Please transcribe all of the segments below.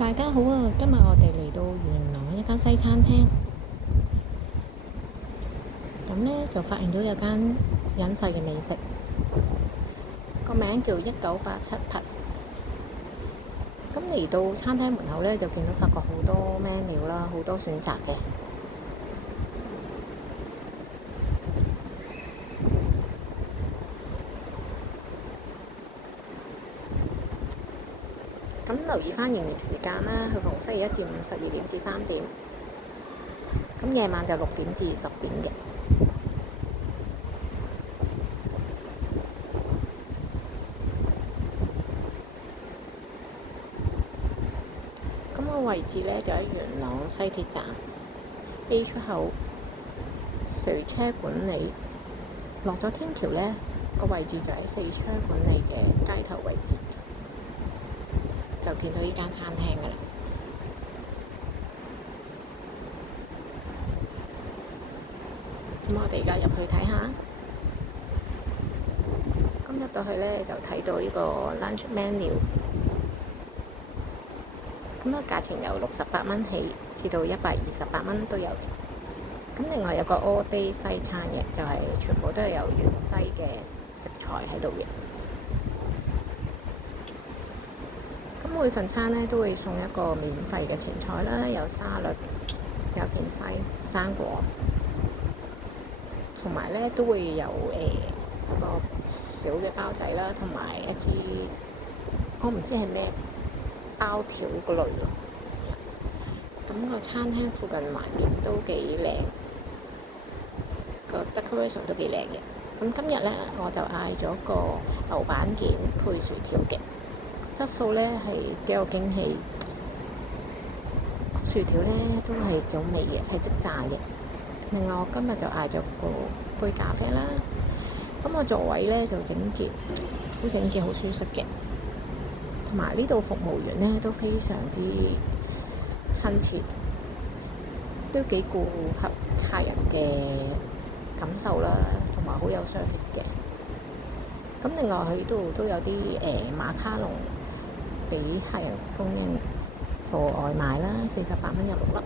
大家好啊！今日我哋嚟到元朗一間西餐廳，咁呢，就發現到有間隱世嘅美食，個名叫1987 Plus。咁嚟到餐廳門口呢，就見到發覺好多 menu 啦，好多選擇嘅。咁留意翻營業時間啦，佢逢星期一至五12點至3點，咁夜晚就6點至10點嘅。咁個位置呢，就喺元朗西鐵站 A 出口，隨車管理。落咗天橋呢，個位置就喺4車管理嘅街頭位置，就見到呢間餐廳㗎啦。咁我哋而家入去睇下。咁入到去呢，就睇到呢個 lunch menu。咁個價錢由68蚊起，至到128蚊都有嘅。咁另外有個 all day 西餐嘅，就係全部都係有芫茜嘅食材喺度嘅。咁每份餐呢，都會送一個免費嘅前菜啦，有沙律，有件生果，同埋呢都會有一個小嘅包仔啦，同埋一支我唔知係咩包條嗰類咯。咁個餐廳附近環境都幾靚，個 decoration 都幾靚嘅。咁今日呢，我就嗌咗個牛板件配薯條嘅，質素呢係幾有驚喜。薯條呢都係幾好味嘅，係即炸嘅。另外我今日就嗌咗個杯咖啡啦。咁個座位呢就整潔，好整潔，好舒適嘅。同埋呢度服務員呢都非常之親切，都幾顧合客人嘅感受啦，同埋好有 service 嘅。咁另外佢呢度都有啲馬卡龍俾客人供應做外賣啦，48蚊一6粒。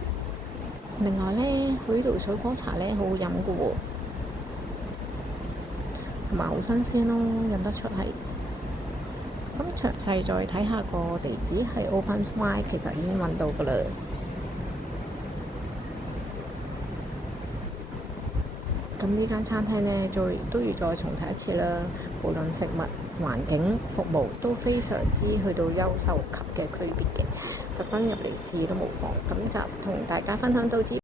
另外呢，佢呢度水果茶呢好好飲㗎喎，同埋好新鮮咯，飲得出係。咁詳細再睇下個地址係 Open Smile， 其實已經揾到㗎啦。咁呢間餐廳呢，都要再重睇一次啦。無論食物、環境、服務都非常之去到優秀級嘅區別嘅，特登入嚟試都無妨。咁就同大家分享到此。